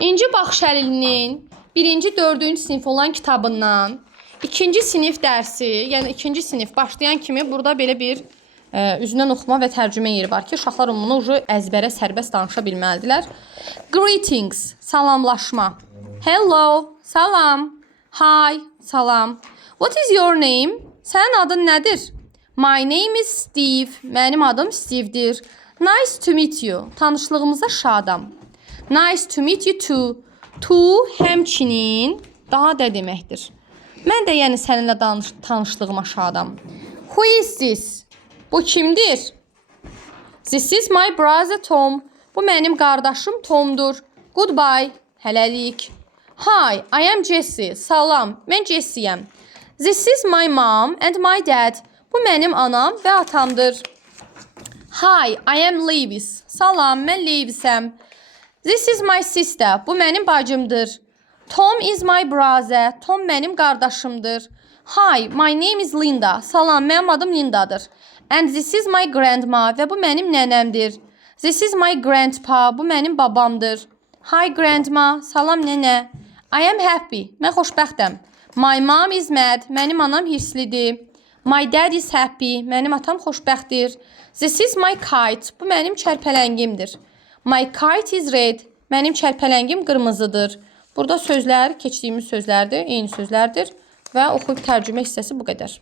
İnci Baxşəlilinin 1-ci, 4-cü sinif olan kitabından 2-ci sinif dərsi, yəni 2-ci sinif başlayan kimi burada belə bir üzündən oxuma və tərcümə yeri var ki, uşaqlar onu əzbərə sərbəst danışa bilməlidirlər. Greetings, salamlaşma. Hello, salam. Hi, salam. What is your name? Sənin adın nədir? My name is Steve. Mənim adım Steve'dir. Nice to meet you. Tanışlığımıza şadam. Nice to meet you too. To həmçinin daha da deməkdir. Mən də yəni səninlə tanışlığıma şadam. Who is this? Bu kimdir? This is my brother Tom. Bu mənim qardaşım Tomdur. Goodbye. Hələlik. Hi, I am Jessie. Salam, mən Jessiyəm. This is my mom and my dad. Bu mənim anam və atamdır. Hi, I am Lewis. Salam, mən Lewisəm. This is my sister. Bu mənim bacımdır. Tom is my brother. Tom mənim qardaşımdır. Hi, my name is Linda. Salam, mənim adım Lindadır. And this is my grandma. Və bu mənim nənəmdir. This is my grandpa. Bu mənim babamdır. Hi, grandma. Salam, nənə. I am happy. Mən xoşbəxtəm. My mom is mad. Mənim anam hirslidir. My dad is happy. Mənim atam xoşbəxtdir. This is my kite. Bu mənim çərpələngimdir. My kite is red. Mənim çərpələngim qırmızıdır. Burada sözlər, keçdiyimiz sözlərdir, eyni sözlərdir və oxuyub tərcümə hissəsi bu qədər.